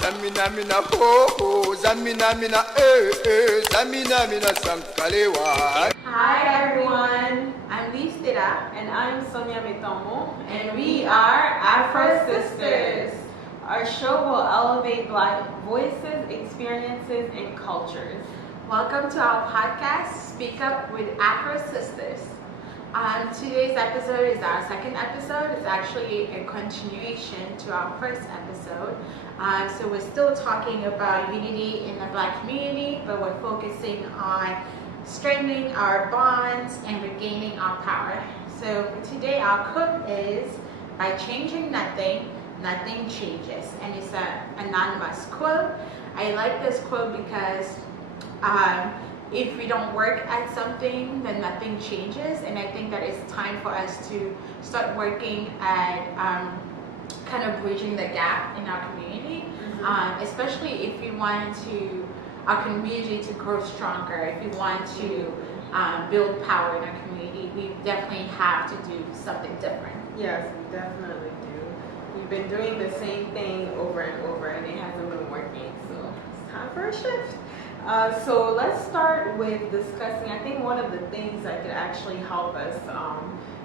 Zamina mina ho ho, zamina mina zamina mina sankalewa. Hi everyone, I'm Listira and I'm Sonia Mitomo, and we are Afro Sisters. Our show will elevate Black voices, experiences, and cultures. Welcome to our podcast, Speak Up with Afro Sisters. Today's episode is our second episode. It's actually a continuation to our first episode. So we're still talking about unity in the Black community, but we're focusing on strengthening our bonds and regaining our power. So for today, our quote is, by changing nothing, nothing changes. And it's an anonymous quote. I like this quote because if we don't work at something, then nothing changes. And I think that it's time for us to start working at kind of bridging the gap in our community, especially if we want our community to grow stronger, if we want to build power in our community, we definitely have to do something different. Yes, we definitely do. We've been doing the same thing over and over and it hasn't been working, so it's time for a shift. So let's start with discussing, I think one of the things that could actually help us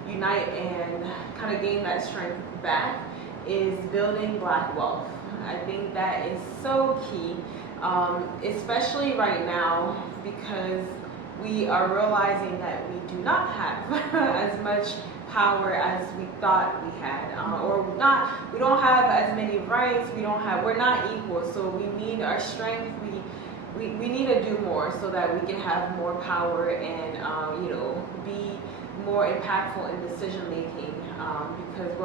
unite and kind of gain that strength back is building Black wealth. I think that is so key, especially right now, because we are realizing that we do not have as much power as we thought we had, we don't have as many rights, we're not equal, so we need our strength, we need to do more so that we can have more power and be more impactful in decision making, because we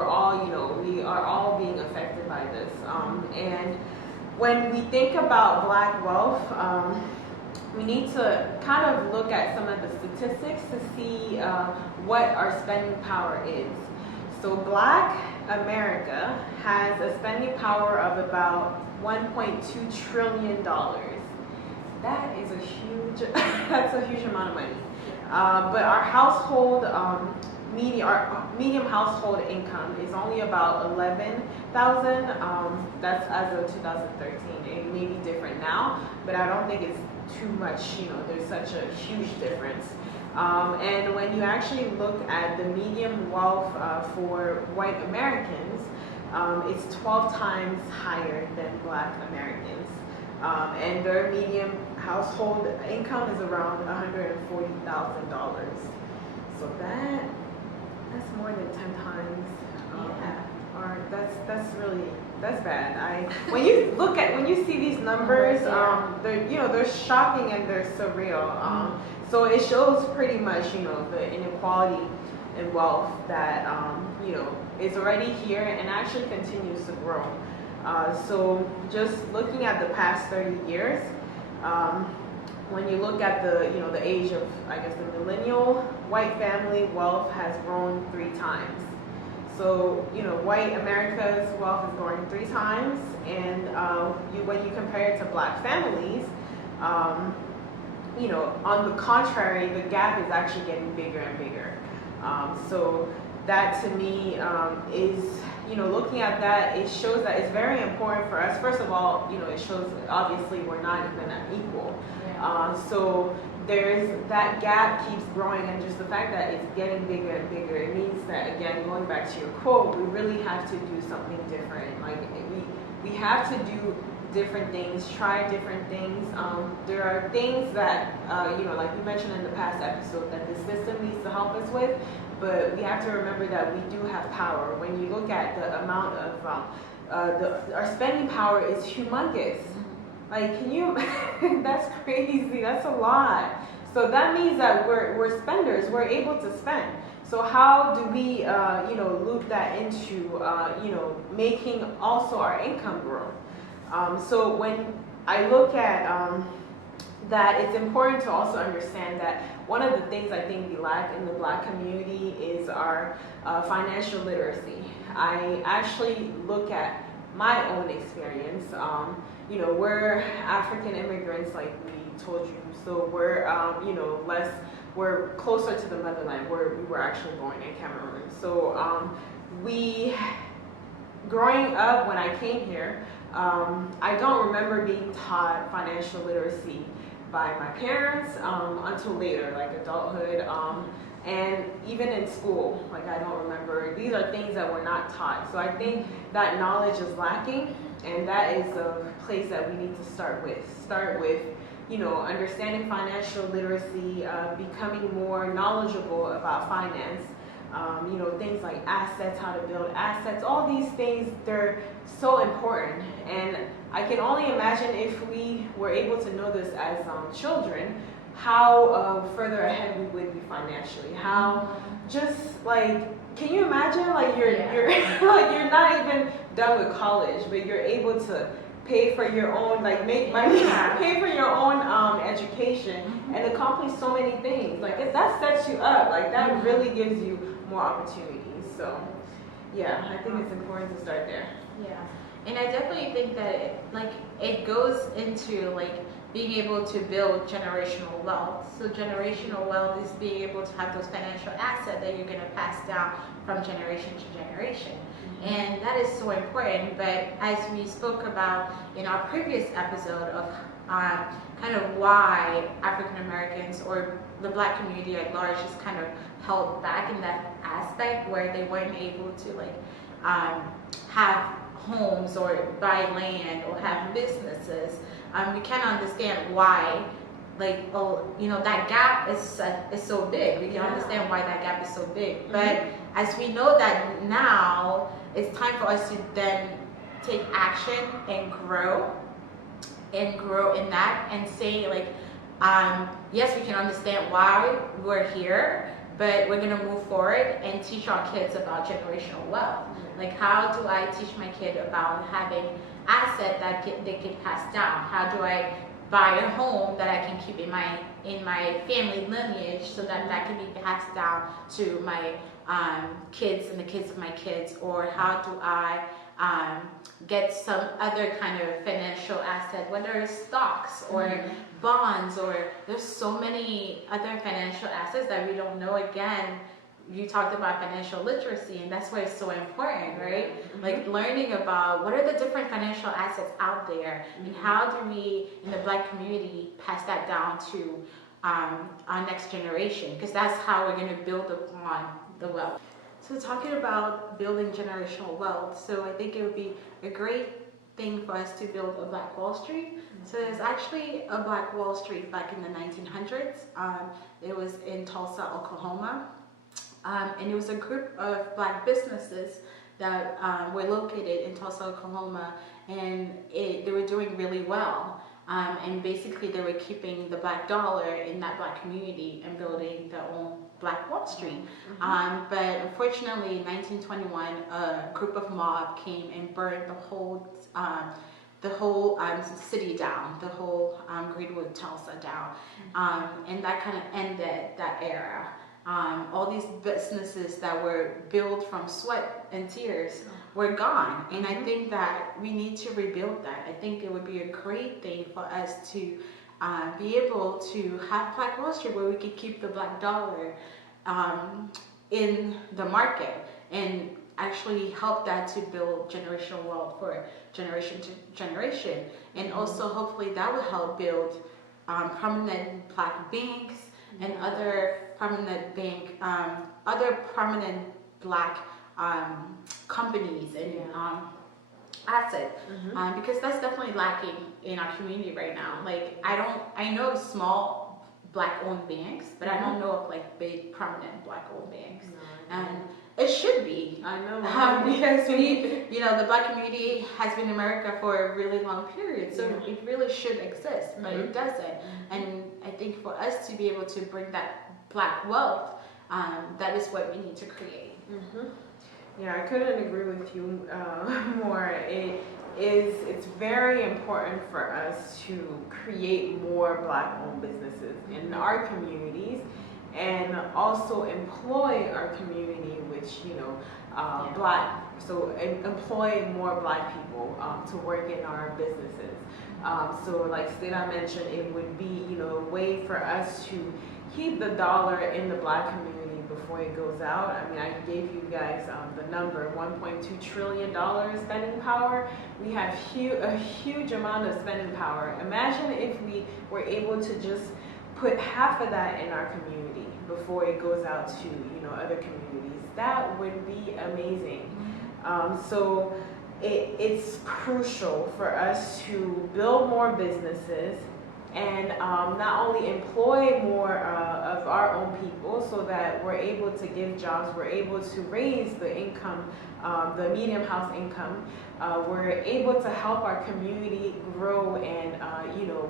are all being affected by this. And when we think about Black wealth, we need to kind of look at some of the statistics to see what our spending power is. So Black America has a spending power of about $1.2 trillion. That is that's a huge amount of money. But our household, medium household income is only about $11,000. That's as of 2013. It may be different now, but I don't think it's too much. There's such a huge difference. And when you actually look at the median wealth for white Americans, it's 12 times higher than Black Americans. And their median household income is around $140,000. So that's more than 10 times. That's bad. When you see these numbers, they're shocking and they're surreal. So it shows pretty much the inequality in wealth that is already here and actually continues to grow. So just looking at the past 30 years, when you look at the age of, I guess, the millennial, white family wealth has grown 3 times. So, white America's wealth is growing 3 times, and when you compare it to Black families, on the contrary, the gap is actually getting bigger and bigger. So that to me is, looking at that, it shows that it's very important for us. First of all, it shows obviously we're not even equal. So that gap keeps growing, and just the fact that it's getting bigger and bigger, it means that, again, going back to your quote, we really have to do something different. Like we have to do different things, try different things. There are things that, like we mentioned in the past episode, that the system needs to help us with, but we have to remember that we do have power. When you look at the amount of, our spending power is humongous. Like, that's crazy, that's a lot. So that means that we're spenders, we're able to spend. So how do we, loop that into, making also our income grow? So when I look at that, it's important to also understand that one of the things I think we lack in the Black community is our financial literacy. I actually look at my own experience. We're African immigrants, like we told you, so we're closer to the motherland, where we were actually born in Cameroon. So growing up, when I came here, I don't remember being taught financial literacy by my parents until later, like adulthood. And even in school, like I don't remember. These are things that were not taught. So I think that knowledge is lacking, and that is a place that we need to start with. Start with, understanding financial literacy, becoming more knowledgeable about finance. Things like assets, how to build assets, all these things, they're so important. And I can only imagine if we were able to know this as children, how further ahead we would be financially. How just like, can you imagine like you're like you're not even done with college, but you're able to pay for your own, like make money, pay for your own education, and accomplish so many things. Like that sets you up. Like that really gives you more opportunities. So yeah, I think it's important to start there. Yeah, and I definitely think that it goes into being able to build generational wealth. So generational wealth is being able to have those financial assets that you're going to pass down from generation to generation. And that is so important. But as we spoke about in our previous episode of kind of why African Americans or the Black community at large is kind of held back in that aspect where they weren't able to have homes or buy land or have businesses, we can understand why that gap is so big. We can understand why that gap is so big. But as we know that now, it's time for us to then take action and grow in that and say yes, we can understand why we're here, but we're gonna move forward and teach our kids about generational wealth. Like, how do I teach my kid about having asset that they can pass down? How do I buy a home that I can keep in my family lineage so that can be passed down to my kids and the kids of my kids? Or how do I get some other kind of financial asset, whether it's stocks or bonds, or there's so many other financial assets that we don't know. Again, you talked about financial literacy, and that's why it's so important, right? Like learning about what are the different financial assets out there, and how do we in the Black community pass that down to our next generation, because that's how we're going to build upon the wealth. So talking about building generational wealth, so I think it would be a great thing for us to build a Black Wall Street. So there's actually a Black Wall Street back in the 1900s. It was in Tulsa, Oklahoma. And it was a group of Black businesses that were located in Tulsa, Oklahoma, and they were doing really well. And basically they were keeping the Black dollar in that Black community and building their own Black Wall Street. But unfortunately in 1921, a group of mob came and burned the whole city down, the whole Greenwood, Tulsa down. And that kind of ended that era. All these businesses that were built from sweat and tears were gone. And I think that we need to rebuild that. I think it would be a great thing for us to be able to have Black Wall Street, where we could keep the Black dollar in the market and actually help that to build generational wealth for generation to generation. And also hopefully that will help build prominent Black banks and other prominent Black companies and assets, because that's definitely lacking in our community right now. Like I know of small Black-owned banks, but I don't know of big prominent Black-owned banks, and it should be. I know because the Black community has been in America for a really long period, so it really should exist, but it doesn't. And I think for us to be able to bring that Black wealth, that is what we need to create. Yeah, I couldn't agree with you more. It's very important for us to create more Black-owned businesses in our communities, and also employ our community, which Black. So employ more Black people to work in our businesses. So like Stella mentioned, it would be a way for us to keep the dollar in the Black community before it goes out. I mean, I gave you guys the number, $1.2 trillion spending power. We have a huge amount of spending power. Imagine if we were able to just put half of that in our community before it goes out to other communities. That would be amazing. So it's crucial for us to build more businesses and not only employ more of our own people so that we're able to give jobs, we're able to raise the income, the medium house income, we're able to help our community grow and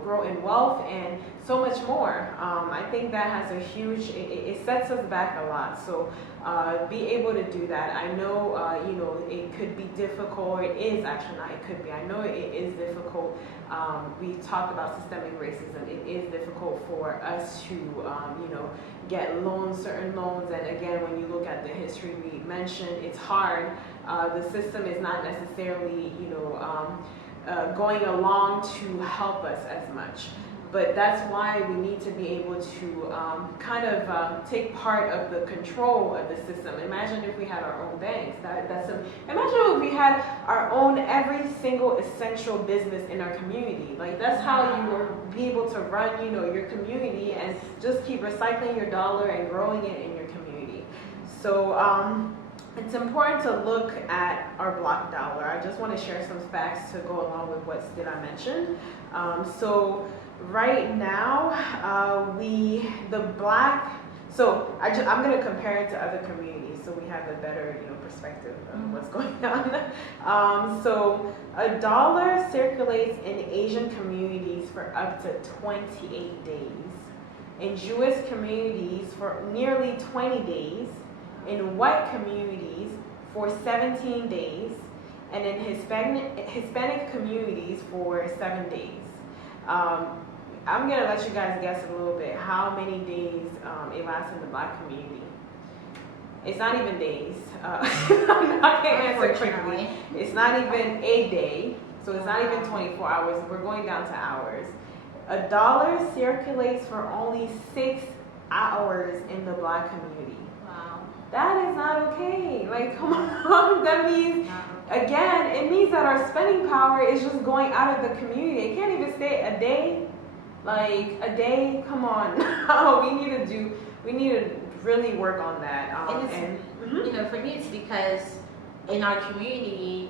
grow in wealth and so much more. I think that has a huge, it sets us back a lot. So be able to do that. I know it could be difficult. It is actually not. It could be. I know it is difficult. We talked about systemic racism. It is difficult for us to get loans, certain loans. And again, when you look at the history we mentioned, it's hard. The system is not necessarily going along to help us as much. But that's why we need to be able to take part of the control of the system. Imagine if we had our own banks. Imagine if we had our own every single essential business in our community. Like that's how you will be able to run, your community and just keep recycling your dollar and growing it in your community. So it's important to look at our block dollar. I just want to share some facts to go along with what Stella mentioned. So right now, I'm going to compare it to other communities so we have a better perspective of what's going on. So a dollar circulates in Asian communities for up to 28 days, in Jewish communities for nearly 20 days, in white communities for 17 days, and in Hispanic communities for 7 days. I'm going to let you guys guess a little bit how many days it lasts in the black community. It's not even days. I can't answer quickly. It's not even a day, so it's not even 24 hours. We're going down to hours. A dollar circulates for only 6 hours in the black community. That is not okay. Like, come on. That means, again, it means that our spending power is just going out of the community. It can't even stay a day. Like, a day, come on. We need to really work on that. For me, it's because in our community,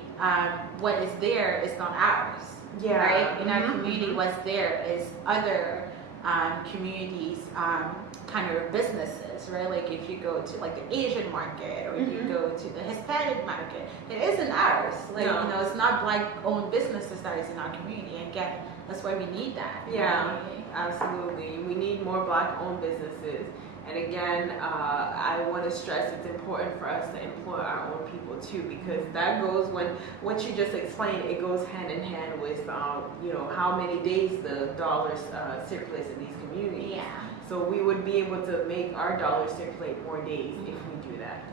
what is there is not ours. Yeah. Right? In our community, what's there is other communities, kind of businesses, right? Like if you go to like the Asian market or you go to the Hispanic market, it isn't ours. Like it's not black-owned businesses that is in our community. And again, that's why we need that. Yeah, right? Absolutely. We need more black-owned businesses. And again, I want to stress it's important for us to employ our own people too, because that goes what you just explained, it goes hand in hand with how many days the dollar circulates in these communities. Yeah. So we would be able to make our dollar circulate more days if we do that.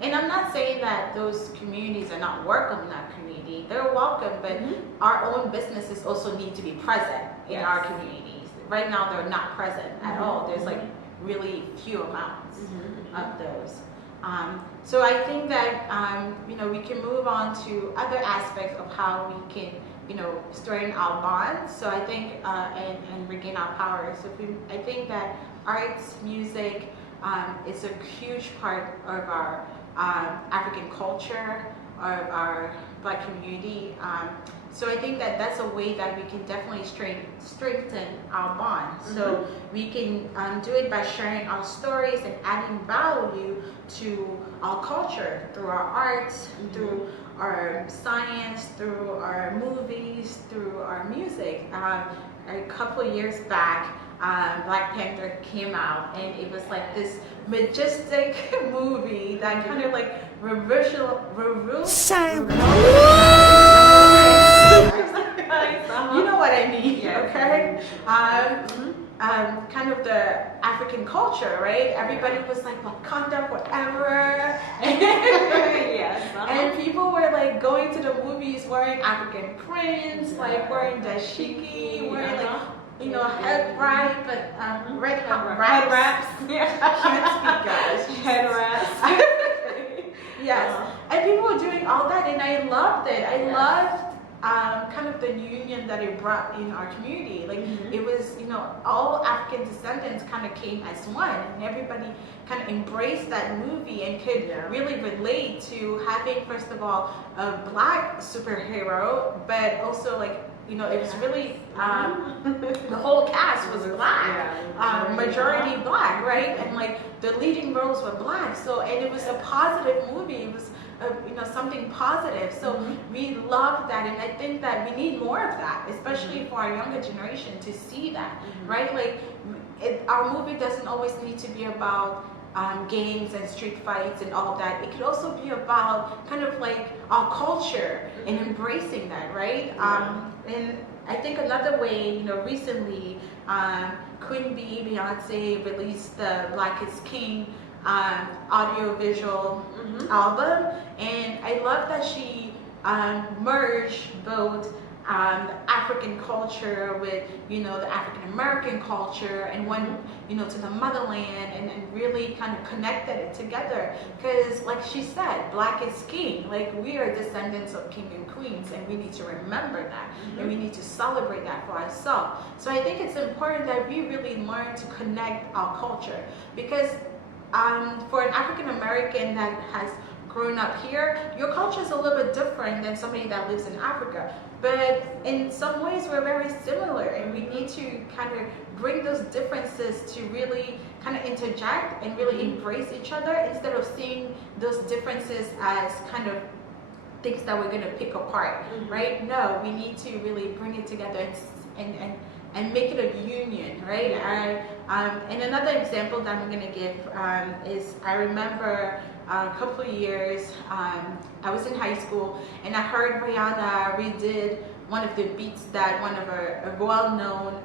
And I'm not saying that those communities are not welcome in our community. They're welcome, but our own businesses also need to be present in our communities. Right now, they're not present at all. There's like really few amounts of those. So I think that we can move on to other aspects of how we can strengthen our bonds. So I think and regain our power. So I think that arts, music is a huge part of our African culture, of our Black community. So I think that that's a way that we can definitely strengthen our bonds. So we can do it by sharing our stories and adding value to our culture through our arts, through our science, through our movies, through our music. A couple of years back, Black Panther came out, and it was like this majestic movie that kind of like you know what I mean, okay? Kind of the African culture, right? Everybody was like Wakanda forever, and people were like going to the movies wearing African prints, like wearing dashiki, wearing like head wrap, but red head wraps. Yeah. Can't speak, guys. Head wraps. Yes. And people were doing all that, and I loved it. I loved kind of the union that it brought in our community. Like it was, all African descendants kind of came as one, and everybody kind of embraced that movie and could really relate to having, first of all, a black superhero, but also like, it was really the whole cast was black, majority black, right? And like the leading roles were black. So, and it was a positive movie. It was something positive. So we love that, and I think that we need more of that, especially for our younger generation to see that, right? Like our movie doesn't always need to be about games and street fights and all that. It could also be about kind of like our culture and embracing that, right? And I think another way, recently Queen Bee, Beyonce released the Black is King audio-visual album, and I love that she merged both African culture with the African American culture, and went to the motherland, and really kind of connected it together, because like she said, black is king. Like we are descendants of king and queens, and we need to remember that, and we need to celebrate that for ourselves. So I think it's important that we really learn to connect our culture, because for an African American that has grown up here, your culture is a little bit different than somebody that lives in Africa. But in some ways, we're very similar, and we need to kind of bring those differences to really kind of interject and really embrace each other, instead of seeing those differences as kind of things that we're going to pick apart, right? No, we need to really bring it together and make it a union, right? And another example that I'm going to give is, I remember a couple of years, I was in high school, and I heard Rihanna redid one of the beats that one of a well-known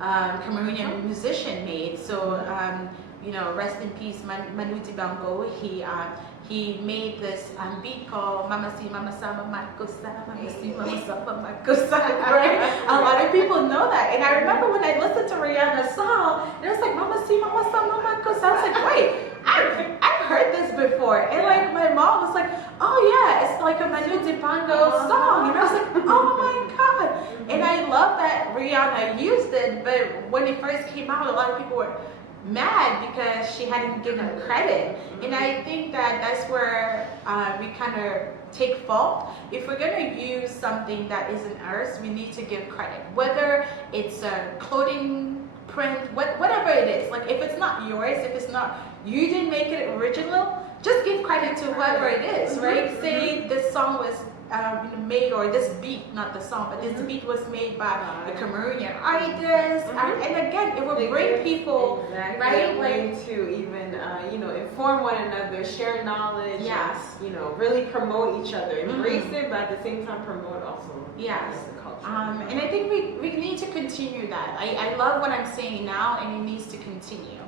Cameroonian musician made. So, rest in peace, Manu Dibango. He made this beat called Mama Si Mama Sa Mama Kosa, Mama Si Mama Sa Mama Kosa, right? A lot of people know that. And I remember when I listened to Rihanna's song, it was like Mama Si Mama Sa Mama Kosa. I was like, wait, I've heard this before. And like my mom was like, oh yeah, it's like a Manu Dibango song. And I was like, oh my God. And I love that Rihanna used it, but when it first came out, a lot of people were mad because she hadn't given credit. And I think that that's where we kind of take fault. If we're going to use something that isn't ours, we need to give credit, whether it's a clothing print, whatever it is. Like if it's not yours, if it's not, you didn't make it original, just give credit to whoever it is, right? Say this song was made, or this beat, not the song, but this beat was made by a Cameroonian artist, and again, it will bring people, right? Like to even inform one another, share knowledge, and, really promote each other, embrace it, but at the same time promote also the culture. And I think we need to continue that. I love what I'm saying now, and it needs to continue.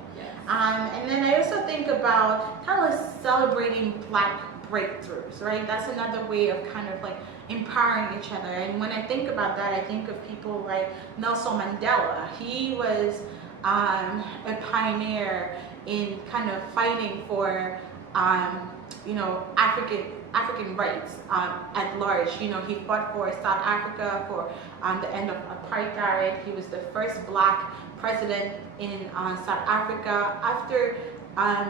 And then I also think about kind of celebrating Black breakthroughs, right? That's another way of kind of like empowering each other. And when I think about that, I think of people like Nelson Mandela. He was a pioneer in kind of fighting for African rights at large. He fought for South Africa, for the end of apartheid. He was the first Black president in South Africa, after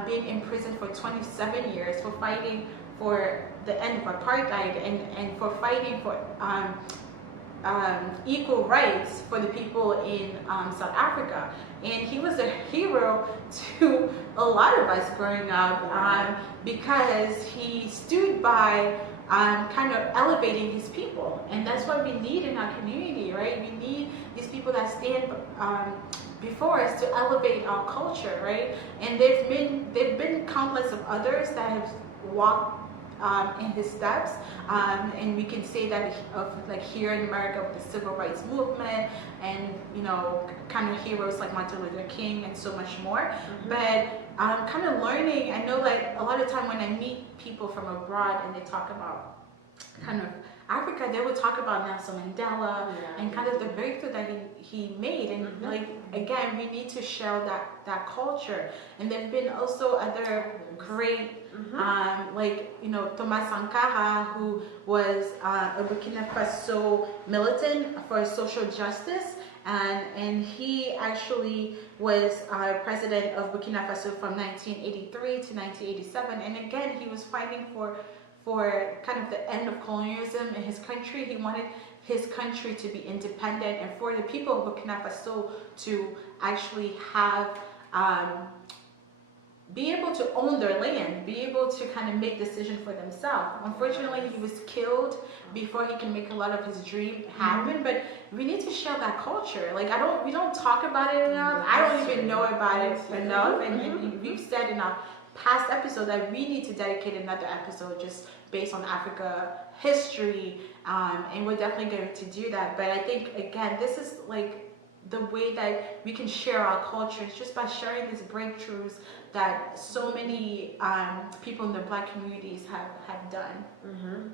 being in prison for 27 years for fighting for the end of apartheid, and for fighting for equal rights for the people in South Africa. And he was a hero to a lot of us growing up, because he stood by kind of elevating his people. And that's what we need in our community, right? We need these people that stand before us to elevate our culture, right? And there've been countless of others that have walked in his steps, and we can say that of like here in America with the civil rights movement, and kind of heroes like Martin Luther King and so much more. But kind of learning, I know like a lot of time when I meet people from abroad and they talk about kind of Africa, they would talk about Nelson Mandela Yeah. and kind of the breakthrough that he made. And like, again, we need to share that culture. And there've been also other great, like, you know, Thomas Sankara, who was a Burkina Faso militant for social justice. And he actually was president of Burkina Faso from 1983 to 1987. And again, he was fighting for kind of the end of colonialism in his country. He wanted his country to be independent and for the people of Burkina Faso to actually have, be able to own their land, be able to kind of make decisions for themselves. Unfortunately, he was killed before he can make a lot of his dream happen. But we need to share that culture. Like, we don't talk about it enough. I don't even know about it enough. And we've said in our past episode that we need to dedicate another episode just based on Africa history, and we're definitely going to do that. But I think, again, this is like the way that we can share our cultures, just by sharing these breakthroughs that so many people in the Black communities have done.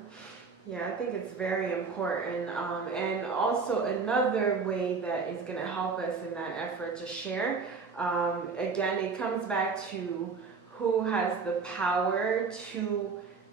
Yeah, I think it's very important. And also another way that is going to help us in that effort to share, again, it comes back to who has the power to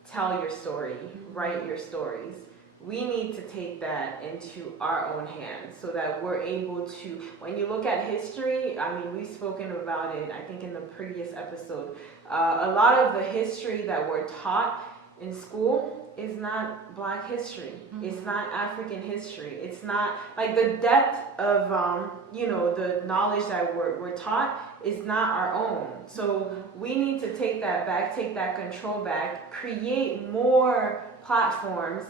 tell your story, write your stories. We need to take that into our own hands so that we're able to, when you look at history, I mean, we've spoken about it, I think in the previous episode, a lot of the history that we're taught in school is not Black history. It's not African history. It's not, like, the depth of, you know, the knowledge that we're taught is not our own. So we need to take that back, take that control back, create more platforms.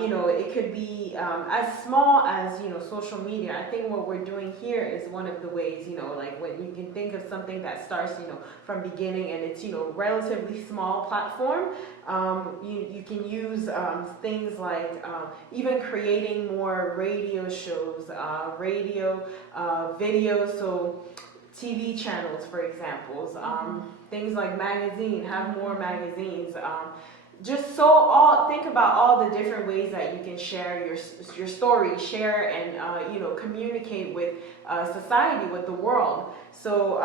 You know, it could be as small as, you know, social media. I think what we're doing here is one of the ways, you know, like when you can think of something that starts, you know, from beginning and it's, you know, relatively small platform. You can use things like even creating more radio shows, radio videos, so TV channels, for example, things like magazine, have more magazines. Just think about all the different ways that you can share your story, share and you know, communicate with society, with the world. So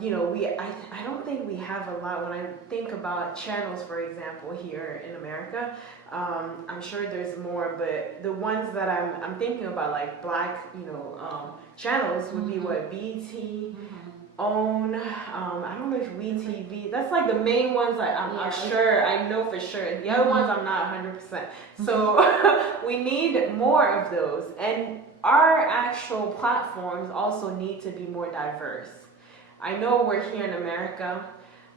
you know, I don't think we have a lot. When I think about channels, for example, here in America, I'm sure there's more, but the ones that I'm thinking about, like Black, you know, channels would be what, BT. OWN, I don't know if WeTV, that's like the main ones I'm sure, I know for sure. The other ones I'm not 100%. So we need more of those. And our actual platforms also need to be more diverse. I know we're here in America,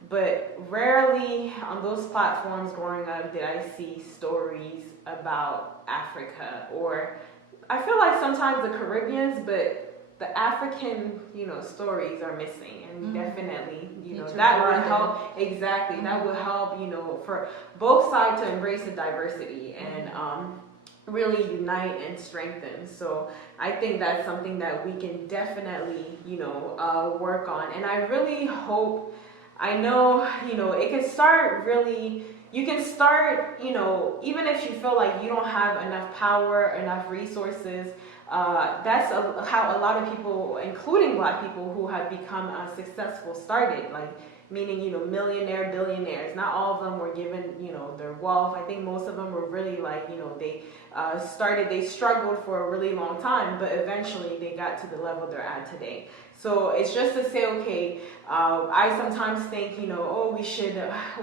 but rarely on those platforms growing up did I see stories about Africa, or I feel like sometimes the Caribbeans, but the African, you know, stories are missing, and definitely, you know, that would help. Exactly, that would help, you know, for both sides to embrace the diversity and really unite and strengthen. So I think that's something that we can definitely, you know, work on. And I really hope, I know, you know, it can start really. You can start, you know, even if you feel like you don't have enough power, enough resources. That's how a lot of people, including Black people who have become successful, started. Like, meaning, you know, millionaire, billionaires. Not all of them were given, you know, their wealth. I think most of them were really like, you know, they struggled for a really long time, but eventually they got to the level they're at today. So it's just to say, okay, I sometimes think, you know, oh, we should,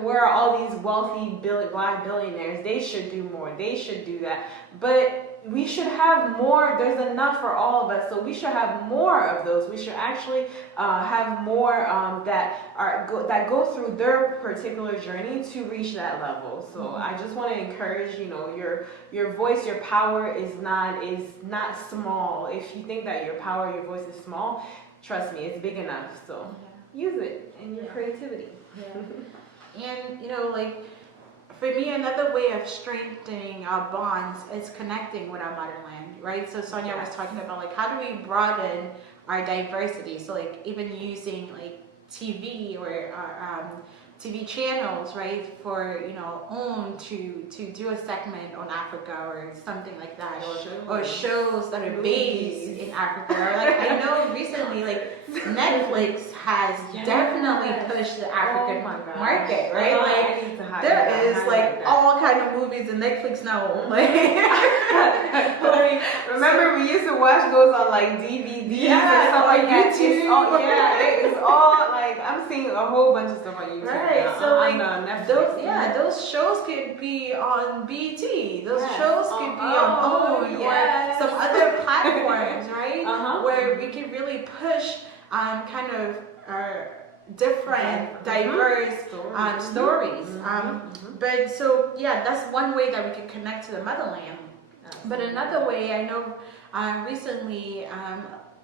where are all these wealthy Black billionaires? They should do more. They should do that. But we should have more. There's enough for all of us, so we should have more of those. We should actually have more that go through their particular journey to reach that level. So I just want to encourage, you know, your voice, your power is not small. If you think that your power, your voice is small, trust me, it's big enough. So use it in your creativity. And, you know, like, for me, another way of strengthening our bonds is connecting with our motherland, right? So Sonia was talking about, like, how do we broaden our diversity? So, like, even using, like, TV or TV channels, right, for OWN to do a segment on Africa or something like that, or shows that are based in Africa. Or like I know recently, like Netflix has definitely pushed the African market, right? Like there is like all kind of movies in Netflix now. Like remember we used to watch those on like DVDs and stuff like that. It's all like I'm seeing a whole bunch of stuff on YouTube. Right, now. so like Netflix. those shows could be on BT. Those shows could be on OWN or some other platforms, right? Where we can really push kind of different, diverse stories. But so that's one way that we can connect to the motherland. But another way, I know recently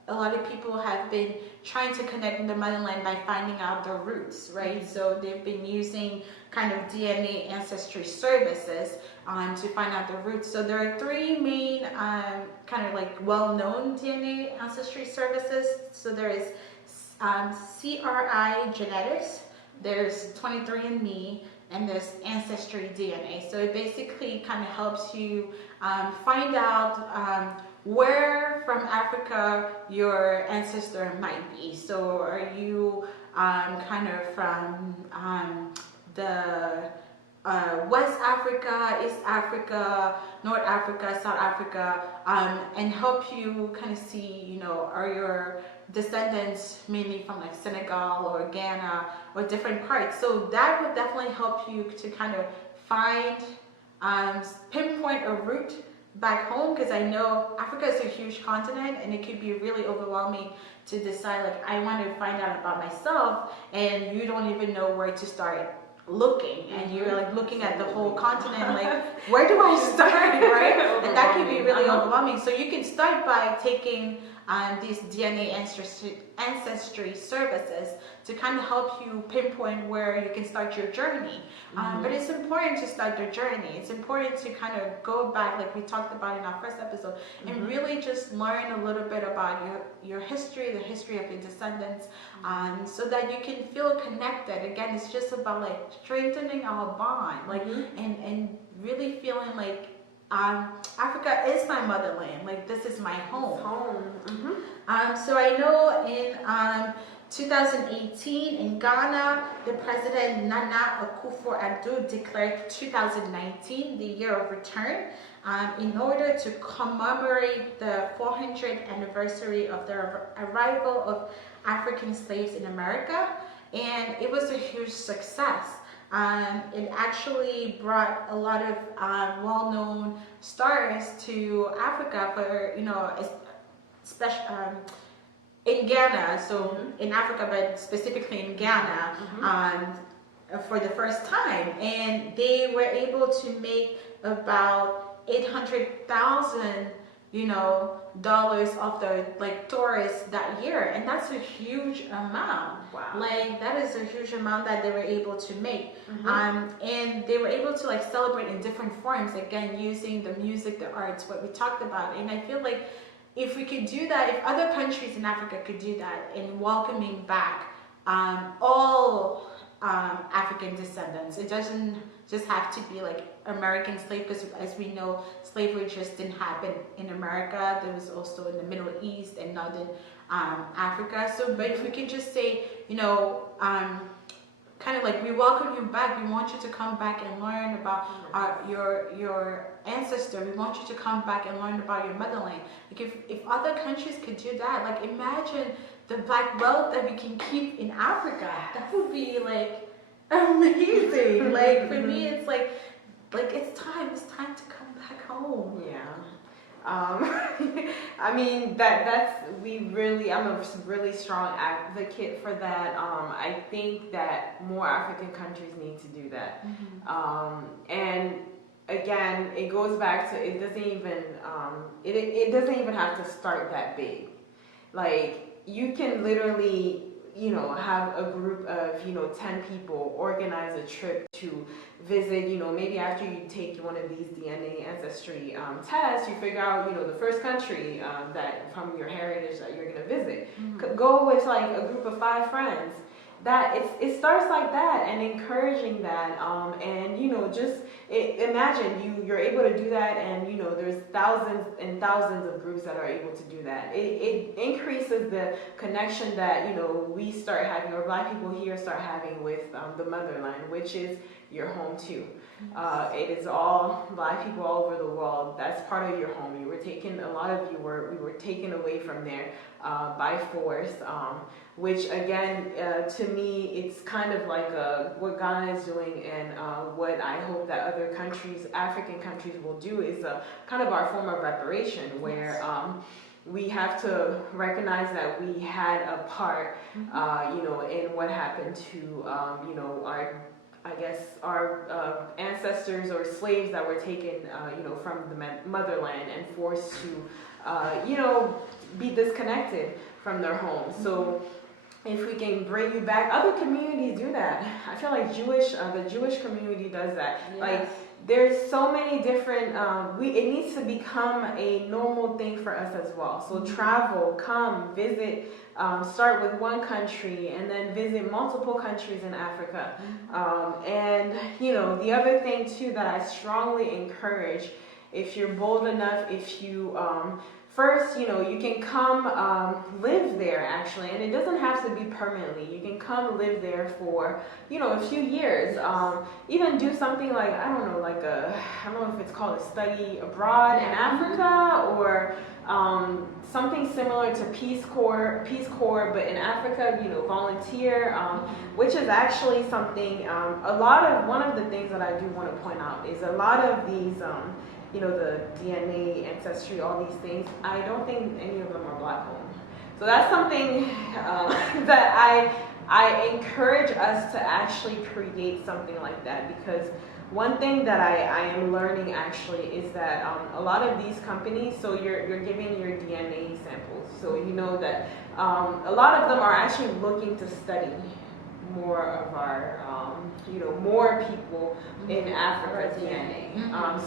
a lot of people have been trying to connect in the motherland by finding out their roots, right? So they've been using kind of DNA ancestry services to find out their roots. So there are three main kind of like well-known DNA ancestry services. So there is CRI Genetics, there's 23andMe, and there's Ancestry DNA. So it basically kind of helps you find out where from Africa your ancestor might be. So are you kind of from the West Africa, East Africa, North Africa, South Africa, and help you kind of see, are your descendants mainly from like Senegal or Ghana or different parts. So that would definitely help you to kind of find, pinpoint a route back home, because I know Africa is a huge continent and it could be really overwhelming to decide like I want to find out about myself and you don't even know where to start looking, and you're like looking at the whole continent like where do I start, right? And that can be really overwhelming. So you can start by taking these DNA ancestry services to kind of help you pinpoint where you can start your journey. But it's important to start your journey. It's important to kind of go back, like we talked about in our first episode, and really just learn a little bit about your history, the history of your descendants, so that you can feel connected. Again, it's just about like strengthening our bond, like and really feeling like Africa is my motherland. Like this is my home. So I know in 2018 in Ghana, the president Nana Akufo-Addo declared 2019 the year of return in order to commemorate the 400th anniversary of the arrival of African slaves in America, and it was a huge success. It actually brought a lot of well-known stars to Africa for, especially in Ghana, so in Africa, but specifically in Ghana, for the first time. And they were able to make about 800,000 dollars of the tourists that year, and that's a huge amount. Wow. Like that is a huge amount that they were able to make. And they were able to celebrate in different forms, again using the music, the arts, what we talked about. And I feel like if we could do that, if other countries in Africa could do that in welcoming back all African descendants, it doesn't just have to be American slave, because as we know, slavery just didn't happen in America. There was also in the Middle East and Northern Africa. So, but if we can just say, kind of we welcome you back. We want you to come back and learn about your ancestor. We want you to come back and learn about your motherland. If other countries could do that, imagine the black wealth that we can keep in Africa. That would be amazing. For me, it's it's time to come back home. I mean I'm a really strong advocate for that. I think that more African countries need to do that. And again, it goes back to it doesn't even have to start that big. You can literally have a group of 10 people organize a trip to visit. Maybe after you take one of these DNA ancestry tests, you figure out the first country that from your heritage that you're going to visit. Go with a group of 5 friends. that it starts like that, and encouraging that, and just imagine you're able to do that, and there's thousands and thousands of groups that are able to do that. It increases the connection that we start having, or Black people here start having, with the motherland, which is your home too. It is all Black people all over the world. That's part of your home. You were taken. A lot of you we were taken away from there by force. Which again, to me, it's kind of like what Ghana is doing, and what I hope that other countries, African countries, will do, is kind of our form of reparation, where we have to recognize that we had a part, in what happened to, our ancestors or slaves that were taken, from the motherland and forced to, be disconnected from their homes. So if we can bring you back, other communities do that. I feel like the Jewish community does that. Yes. Like, there's so many different, it needs to become a normal thing for us as well. So travel, come, visit, start with one country and then visit multiple countries in Africa. And the other thing too that I strongly encourage, if you're bold enough, if you, first, you can come live there, actually, and it doesn't have to be permanently. You can come live there for, a few years. Even do something like, I don't know if it's called a study abroad in Africa, or something similar to Peace Corps, but in Africa, volunteer, which is actually something, one of the things that I do want to point out is a lot of these, the DNA, ancestry, all these things, I don't think any of them are Black owned. So that's something that I encourage us to actually create something like that, because one thing that I am learning actually is that a lot of these companies, so you're giving your DNA samples, so that a lot of them are actually looking to study more of our, more people in Africa's DNA.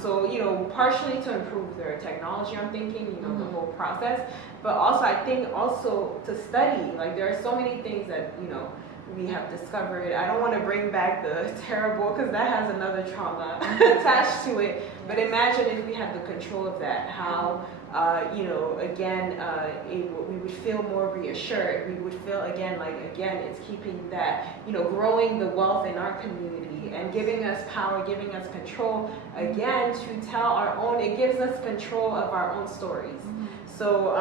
So, partially to improve their technology, I'm thinking, the whole process, but also I think also to study, like there are so many things that, we have discovered. I don't want to bring back the terrible, because that has another trauma attached to it, but imagine if we had the control of that, how we would feel more reassured. We would feel it's keeping that, growing the wealth in our community and giving us power, giving us control, again, to tell our own, it gives us control of our own stories. So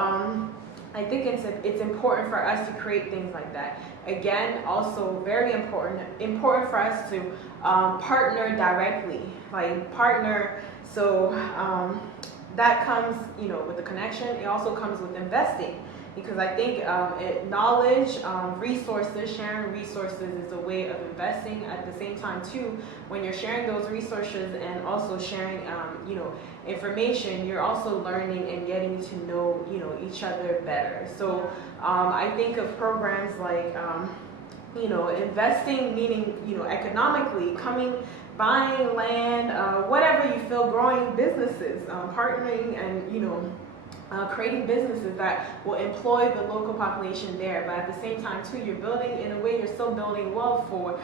I think it's important for us to create things like that. Again, also very important for us to partner directly, so that comes, with the connection. It also comes with investing, because I think knowledge, resources, sharing resources is a way of investing. At the same time, too, when you're sharing those resources and also sharing, information, you're also learning and getting to know, each other better. So I think of programs like, investing, meaning, economically, buying land, whatever you feel, growing businesses, partnering and, creating businesses that will employ the local population there. But at the same time, too, you're building, in a way, you're still building wealth for,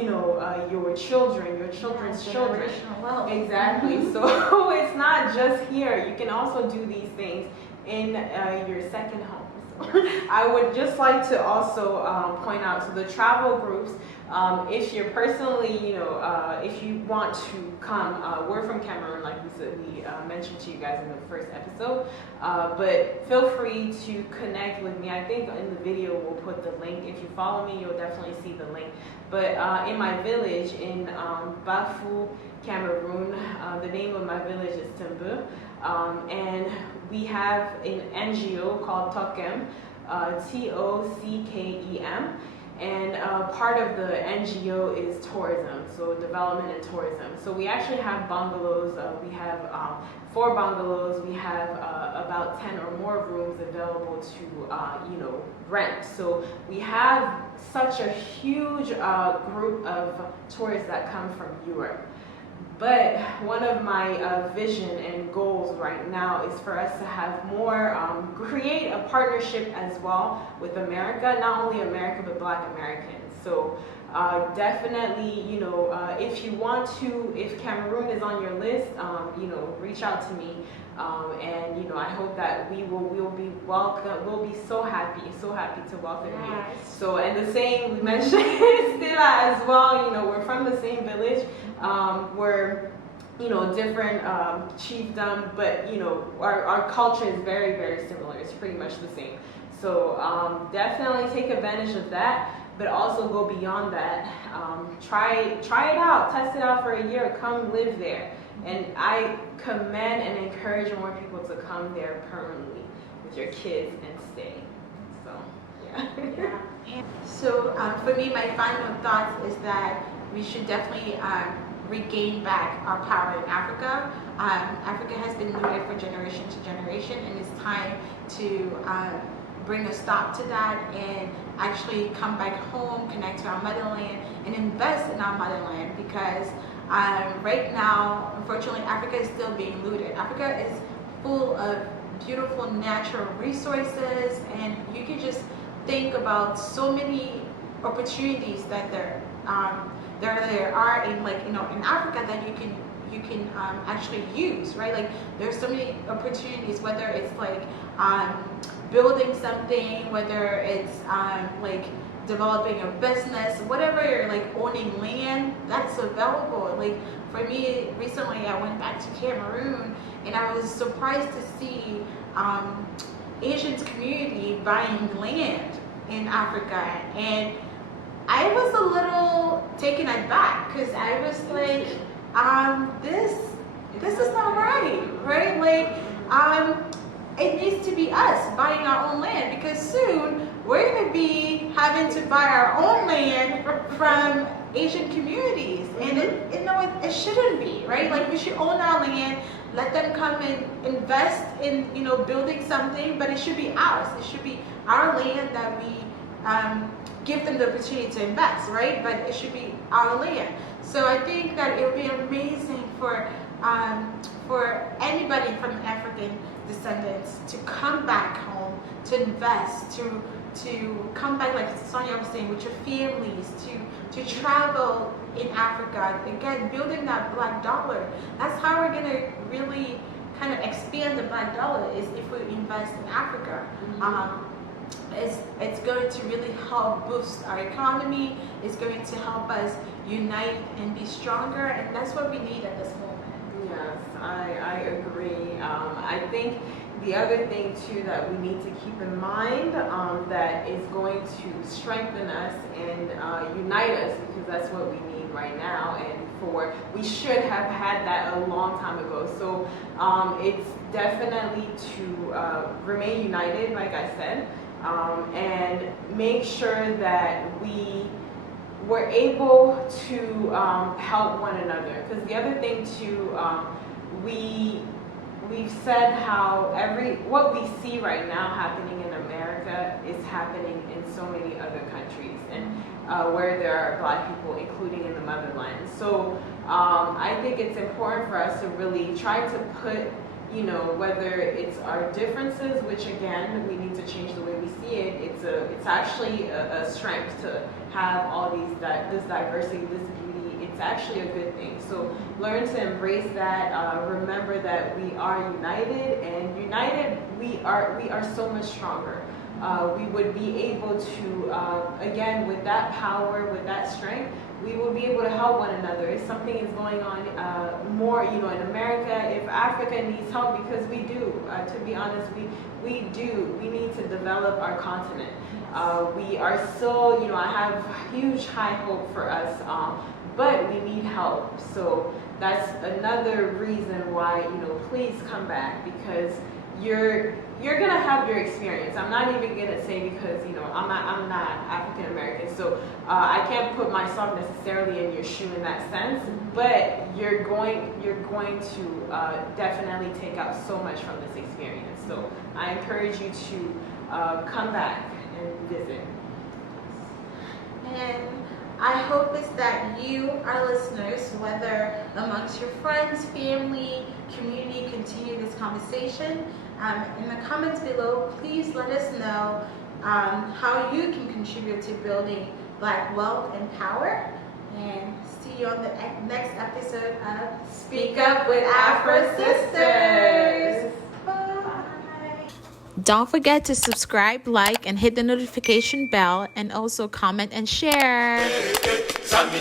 your children, your children's children. Wealth. Exactly. So it's not just here. You can also do these things in your second home. I would just like to also point out, so the travel groups, if you're personally, if you want to come, we're from Cameroon, like we mentioned to you guys in the first episode, but feel free to connect with me. I think in the video we'll put the link. If you follow me, you'll definitely see the link. But in my village in Bafu, Cameroon, the name of my village is Timbu, and we have an NGO called Tokem, TOCKEM, and part of the NGO is tourism, so development and tourism. So we actually have bungalows. We have 4 bungalows. We have about 10 or more rooms available to rent. So we have such a huge group of tourists that come from Europe. But one of my vision and goals right now is for us to have more, create a partnership as well with America, not only America, but Black Americans. So definitely, if you want to, if Cameroon is on your list, reach out to me. And I hope that we'll be welcome. We'll be so happy to welcome you. So, and the same we mentioned Stella as well. We're from the same village. We're different chiefdom, but our culture is very, very similar. It's pretty much the same. So definitely take advantage of that, but also go beyond that. Try it out, test it out for a year. Come live there. And I commend and encourage more people to come there permanently with your kids and stay. So, yeah. So for me, my final thoughts is that we should definitely regain back our power in Africa. Africa has been looted for generation to generation, and it's time to bring a stop to that and actually come back home, connect to our motherland, and invest in our motherland, because right now, unfortunately, Africa is still being looted. Africa is full of beautiful natural resources, and you can just think about so many opportunities that there are in Africa that you can actually use, right? Like there's so many opportunities, whether it's like building something, whether it's like developing a business, whatever, like owning land, that's available. Like for me, recently I went back to Cameroon and I was surprised to see Asian community buying land in Africa, and I was a little taken aback because I was like, this is not right? Like, it needs to be us buying our own land, because soon we're going to be having to buy our own land from Asian communities, and it shouldn't be, right? Like we should own our land, let them come and invest in building something, but it should be ours. It should be our land that we give them the opportunity to invest, right? But it should be our land. So I think that it would be amazing for anybody from African descendants to come back home, to invest, to come back, like Sonia was saying, with your families, to travel in Africa. Again, building that black dollar. That's how we're going to really kind of expand the black dollar, is if we invest in Africa. It's going to really help boost our economy. It's going to help us unite and be stronger, and that's what we need at this moment. Yes, I agree. I think the other thing too that we need to keep in mind that is going to strengthen us and unite us, because that's what we need right now, and we should have had that a long time ago. So it's definitely to remain united, like I said, and make sure that we're able to help one another. Because the other thing too, we've said how what we see right now happening in America is happening in so many other countries, and where there are Black people, including in the Motherland. So I think it's important for us to really try to put, whether it's our differences, which again, we need to change the way we see it. It's actually a strength to have all this diversity, this beauty. It's actually a good thing. So learn to embrace that. Remember that we are united, and united we are so much stronger. We would be able to, again, with that power, with that strength, we will be able to help one another. If something is going on more, in America, if Africa needs help, because we do, to be honest, we do. We need to develop our continent. We are still, I have huge high hope for us, but we need help. So that's another reason why, please come back, because you're gonna have your experience. I'm not even gonna say, because I'm not African American, so I can't put myself necessarily in your shoe in that sense. But you're going to definitely take out so much from this experience. So I encourage you to come back and visit. And I hope is that you, our listeners, whether amongst your friends, family, community, continue this conversation. In the comments below, please let us know how you can contribute to building Black wealth and power. And see you on the next episode of Speak Up with Afro Sisters. Bye. Don't forget to subscribe, like, and hit the notification bell, and also comment and share. Exactly.